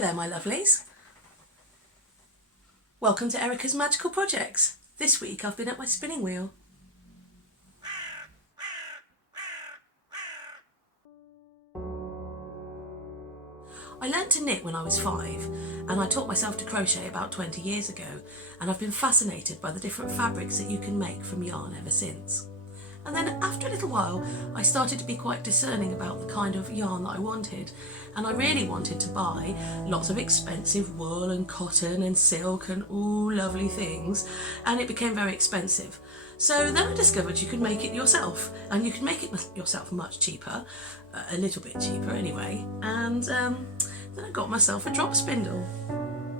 there, my lovelies. Welcome to Erica's Magical Projects. This week I've been at my spinning wheel. I learnt to knit when I was 5 and I taught myself to crochet about 20 years ago, and I've been fascinated by the different fabrics that you can make from yarn ever since. And then after a little while I started to be quite discerning about the kind of yarn that I wanted, and I really wanted to buy lots of expensive wool and cotton and silk and all lovely things, and it became very expensive. So then I discovered you could make it yourself, and you can make it yourself much cheaper, a little bit cheaper anyway, and then I got myself a drop spindle.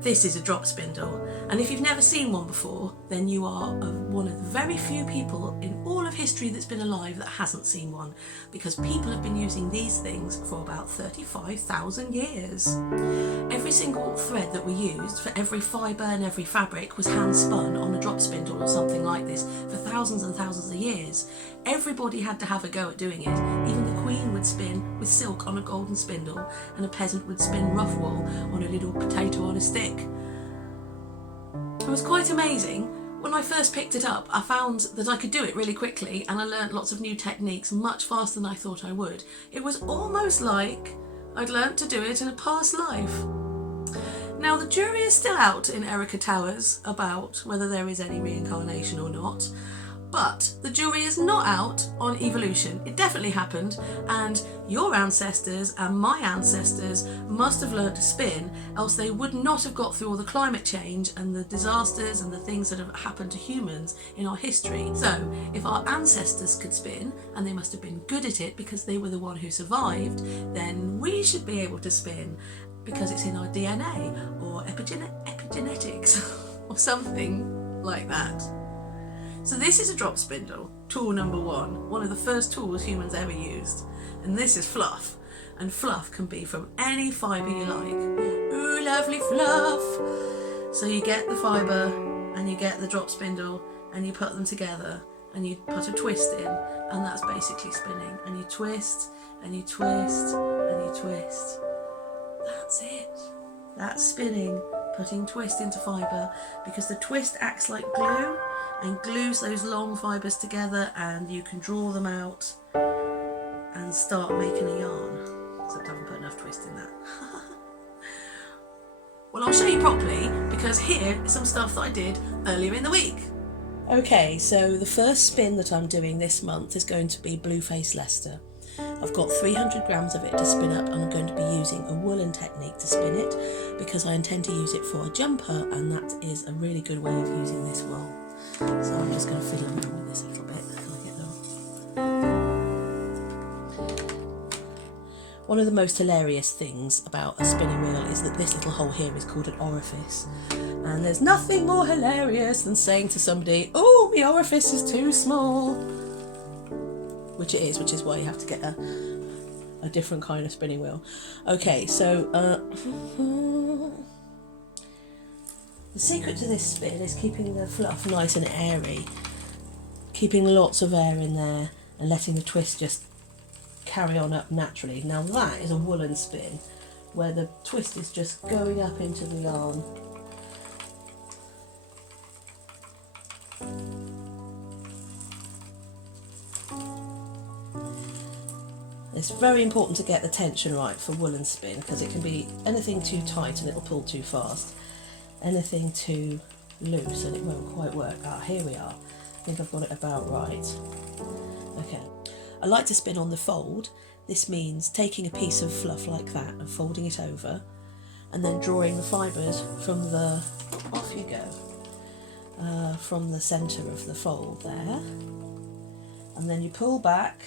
This is a drop spindle, and if you've never seen one before, then you are one of the very few people in all of history that's been alive that hasn't seen one, because people have been using these things for about 35,000 years. Every single thread that we used for every fibre and every fabric was hand spun on a drop spindle or something like this for thousands and thousands of years. Everybody had to have a go at doing it. Even the Queen would spin with silk on a golden spindle, and a peasant would spin rough wool on a little potato on a stick. It was quite amazing. When I first picked it up, I found that I could do it really quickly, and I learnt lots of new techniques much faster than I thought I would. It was almost like I'd learnt to do it in a past life. Now the jury is still out in Erica Towers about whether there is any reincarnation or not. But the jury is not out on evolution. It definitely happened, and your ancestors and my ancestors must have learnt to spin, else they would not have got through all the climate change and the disasters and the things that have happened to humans in our history. So if our ancestors could spin, and they must have been good at it because they were the one who survived, then we should be able to spin because it's in our DNA or epigenetics or something like that. So this is a drop spindle, tool number one of the first tools humans ever used. And this is fluff. And fluff can be from any fibre you like. Ooh, lovely fluff! So you get the fibre and you get the drop spindle and you put them together and you put a twist in, and that's basically spinning. And you twist and you twist and you twist. That's it. That's spinning, putting twist into fibre, because the twist acts like glue and glues those long fibres together, and you can draw them out and start making a yarn. Except I haven't put enough twist in that. Well, I'll show you properly, because here is some stuff that I did earlier in the week. Okay, so the first spin that I'm doing this month is going to be Blueface Leicester. I've got 300 grams of it to spin up, and I'm going to be using a woolen technique to spin it because I intend to use it for a jumper, and that is a really good way of using this wool. So I'm just going to fiddle around with this a little bit until I get there. One of the most hilarious things about a spinning wheel is that this little hole here is called an orifice. And there's nothing more hilarious than saying to somebody, "Oh, my orifice is too small." Which it is, which is why you have to get a different kind of spinning wheel. Okay, so the secret to this spin is keeping the fluff nice and airy, keeping lots of air in there and letting the twist just carry on up naturally. Now that is a woolen spin, where the twist is just going up into the yarn. It's very important to get the tension right for woolen spin, because it can be anything too tight and it'll pull too fast. Anything too loose and it won't quite work. Ah, here we are. I think I've got it about right. Okay. I like to spin on the fold. This means taking a piece of fluff like that and folding it over, and then drawing the fibres from the, off you go, from the centre of the fold there. And then you pull back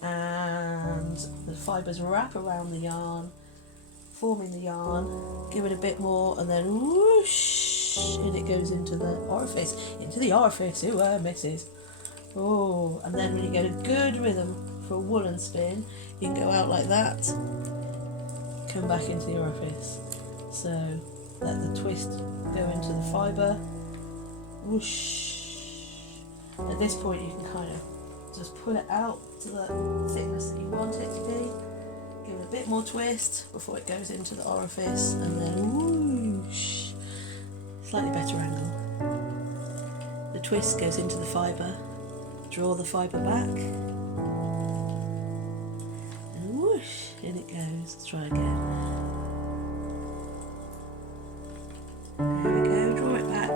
and the fibres wrap around the yarn, forming the yarn, give it a bit more, and then whoosh, and it goes into the orifice, ooh, misses. Oh, and then when you get a good rhythm for a woolen spin, you can go out like that, come back into the orifice. So let the twist go into the fibre, whoosh. At this point you can kind of just pull it out to the thickness that you want it to be, give it a bit bit more twist before it goes into the orifice, and then whoosh, slightly better angle. The twist goes into the fibre, draw the fibre back, and whoosh, in it goes. Let's try again. There we go, draw it back.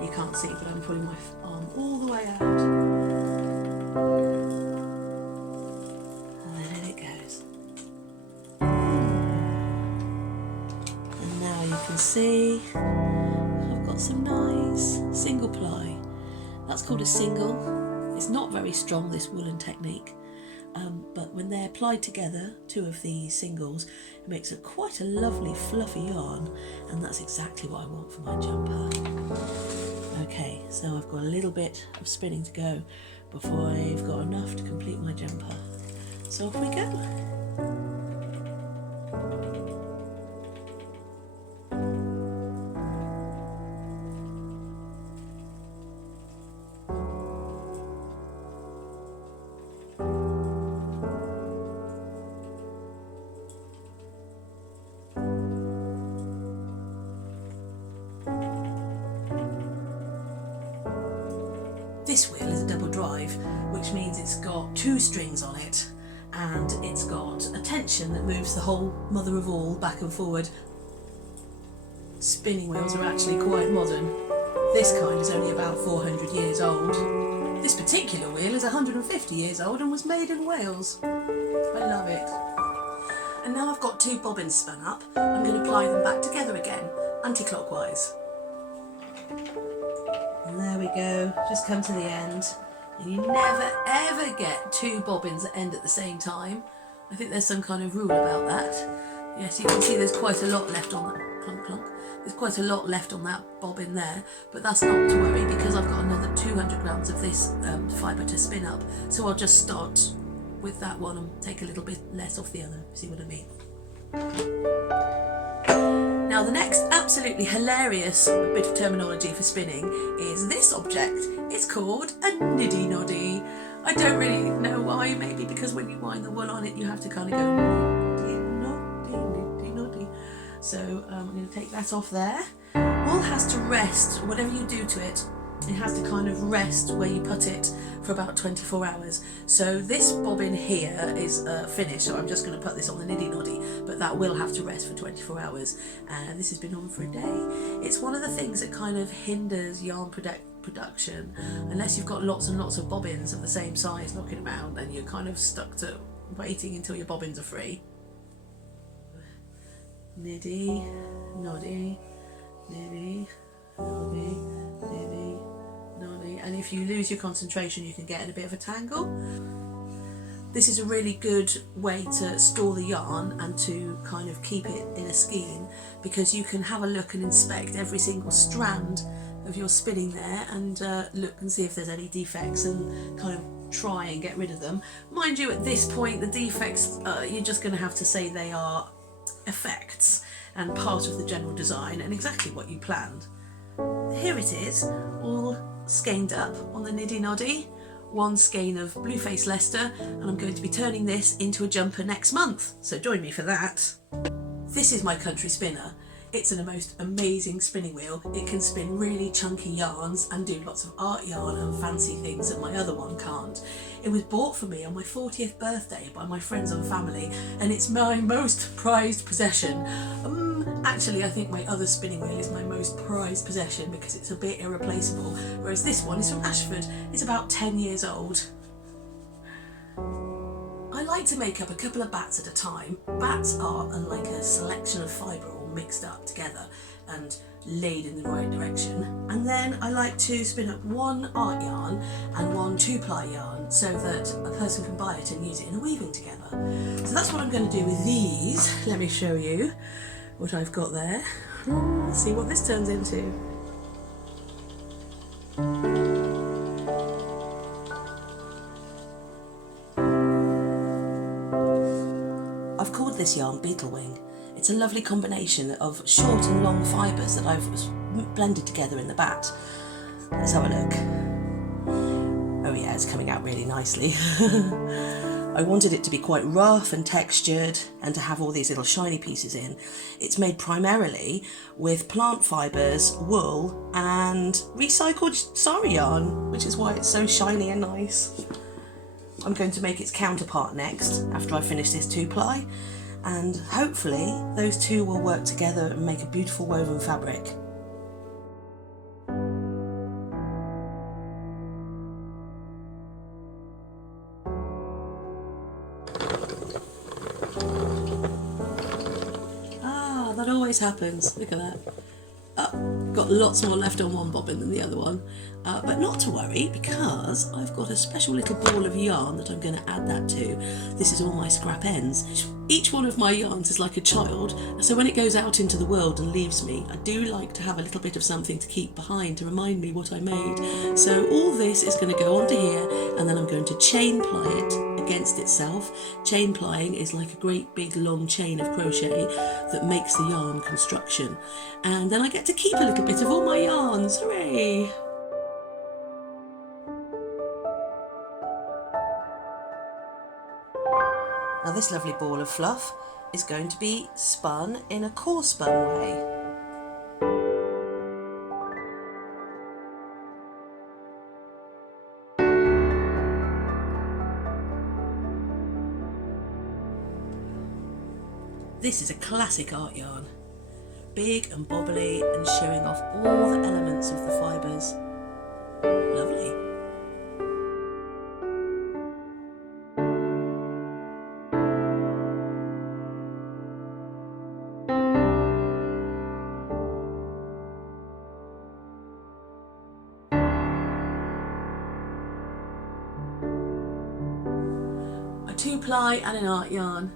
You can't see, but I'm pulling my arm all the way out. And then in it goes. And now you can see I've got some nice single ply. That's called a single. It's not very strong, this woolen technique, but when they're plied together, two of these singles, it makes it quite a lovely fluffy yarn, and that's exactly what I want for my jumper. Okay, so I've got a little bit of spinning to go before I've got enough to complete my jumper. So off we go. This wheel is a double drive, which means it's got two strings on it, and it's got a tension that moves the whole mother of all back and forward. Spinning wheels are actually quite modern. This kind is only about 400 years old. This particular wheel is 150 years old and was made in Wales. I love it. And now I've got two bobbins spun up, I'm going to ply them back together again, anti-clockwise. And there we go, just come to the end. And you never ever get two bobbins that end at the same time. I think there's some kind of rule about that. Yes, you can see there's quite a lot left on that, clunk clunk. There's quite a lot left on that bobbin there, but that's not to worry because I've got another 200 grams of this fibre to spin up. So I'll just start with that one and take a little bit less off the other, see what I mean? Now the next absolutely hilarious bit of terminology for spinning is this object. It's called a niddy noddy. I don't really know why, maybe because when you wind the wool on it you have to kind of go niddy noddy, niddy noddy. So I'm going to take that off there. Wool has to rest, whatever you do to it, it has to kind of rest where you put it for about 24 hours. So this bobbin here is finished, so I'm just going to put this on the niddy noddy, but that will have to rest for 24 hours. And this has been on for a day. It's one of the things that kind of hinders yarn production. Unless you've got lots and lots of bobbins of the same size knocking around, then you're kind of stuck to waiting until your bobbins are free. Niddy, noddy, niddy, noddy, niddy, noddy. And if you lose your concentration, you can get in a bit of a tangle. This is a really good way to store the yarn and to kind of keep it in a skein, because you can have a look and inspect every single strand of your spinning there and look and see if there's any defects and kind of try and get rid of them. Mind you, at this point the defects, you're just going to have to say they are effects and part of the general design and exactly what you planned. Here it is, all skeined up on the niddy noddy. One skein of Blue Face Leicester, and I'm going to be turning this into a jumper next month, so join me for that. This is my country spinner. It's a most amazing spinning wheel. It can spin really chunky yarns and do lots of art yarn and fancy things that my other one can't. It was bought for me on my 40th birthday by my friends and family, and it's my most prized possession. Actually, I think my other spinning wheel is my most prized possession because it's a bit irreplaceable, whereas this one is from Ashford. It's about 10 years old. I like to make up a couple of bats at a time. Bats are like a selection of fibre all mixed up together and laid in the right direction. And then I like to spin up one art yarn and one 2-ply yarn so that a person can buy it and use it in a weaving together. So that's what I'm going to do with these. Let me show you what I've got there. Let's see what this turns into. I've called this yarn Beetle Wing. It's a lovely combination of short and long fibres that I've blended together in the bat. Let's have a look. Oh yeah, it's coming out really nicely. I wanted it to be quite rough and textured and to have all these little shiny pieces in. It's made primarily with plant fibres, wool and recycled sari yarn, which is why it's so shiny and nice. I'm going to make its counterpart next after I finish this 2-ply, and hopefully those two will work together and make a beautiful woven fabric. That always happens. Look at that. Got lots more left on one bobbin than the other one, but not to worry, because I've got a special little ball of yarn that I'm going to add that to. This is all my scrap ends. Each one of my yarns is like a child, so when it goes out into the world and leaves me, I do like to have a little bit of something to keep behind to remind me what I made. So all this is going to go onto here, and then I'm going to chain ply it against itself. Chain plying is like a great big long chain of crochet that makes the yarn construction, and then I get to keep a little bit of all my yarns. Hooray! Now this lovely ball of fluff is going to be spun in a coarse spun way. This is a classic art yarn, big and bobbly and showing off all the elements of the fibres. Lovely. A 2-ply and an art yarn.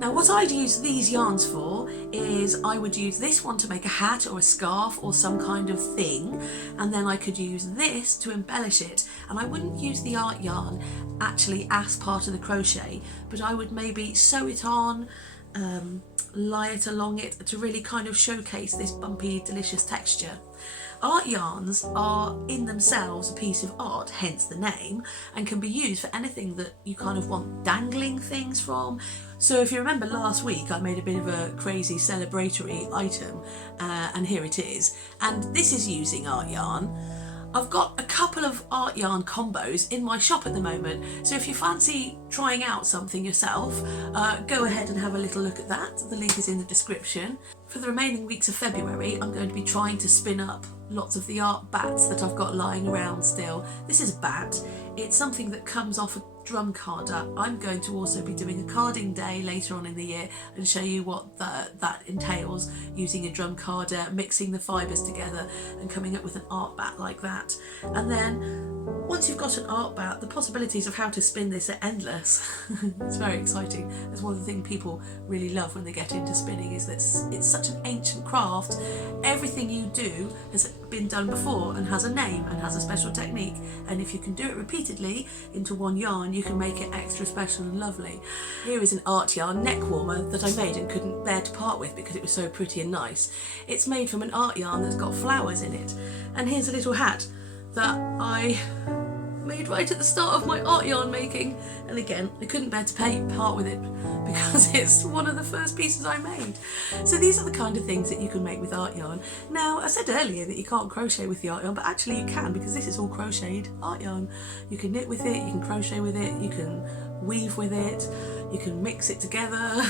Now what I'd use these yarns for is I would use this one to make a hat or a scarf or some kind of thing, and then I could use this to embellish it, and I wouldn't use the art yarn actually as part of the crochet, but I would maybe sew it on, lie it along it to really kind of showcase this bumpy delicious texture. Art yarns are in themselves a piece of art, hence the name, and can be used for anything that you kind of want dangling things from. So if you remember last week, I made a bit of a crazy celebratory item, and here it is. And this is using art yarn. I've got a couple of art yarn combos in my shop at the moment, so if you fancy trying out something yourself, go ahead and have a little look at that. The link is in the description. For the remaining weeks of February, I'm going to be trying to spin up lots of the art bats that I've got lying around still. This is a bat. It's something that comes off a drum carder. I'm going to also be doing a carding day later on in the year and show you what that entails, using a drum carder, mixing the fibres together and coming up with an art bat like that. And then once you've got an art bat, the possibilities of how to spin this are endless. It's very exciting. That's one of the things people really love when they get into spinning, is that it's such an ancient craft. Everything you do has been done before and has a name and has a special technique, and if you can do it repeatedly into one yarn, you can make it extra special and lovely. Here is an art yarn neck warmer that I made and couldn't bear to part with because it was so pretty and nice. It's made from an art yarn that's got flowers in it, and here's a little hat that I made right at the start of my art yarn making, and again I couldn't bear to part with it because it's one of the first pieces I made. So these are the kind of things that you can make with art yarn. Now I said earlier that you can't crochet with the art yarn, but actually you can, because this is all crocheted art yarn. You can knit with it, you can crochet with it, you can weave with it, you can mix it together.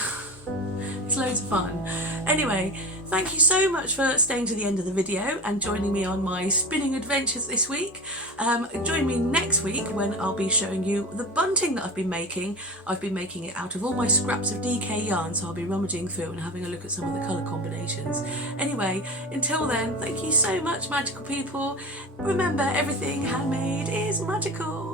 It's loads of fun. Anyway, thank you so much for staying to the end of the video and joining me on my spinning adventures this week. Join me next week when I'll be showing you the bunting that I've been making. I've been making it out of all my scraps of DK yarn, so I'll be rummaging through and having a look at some of the colour combinations. Anyway, until then, thank you so much, magical people. Remember, everything handmade is magical.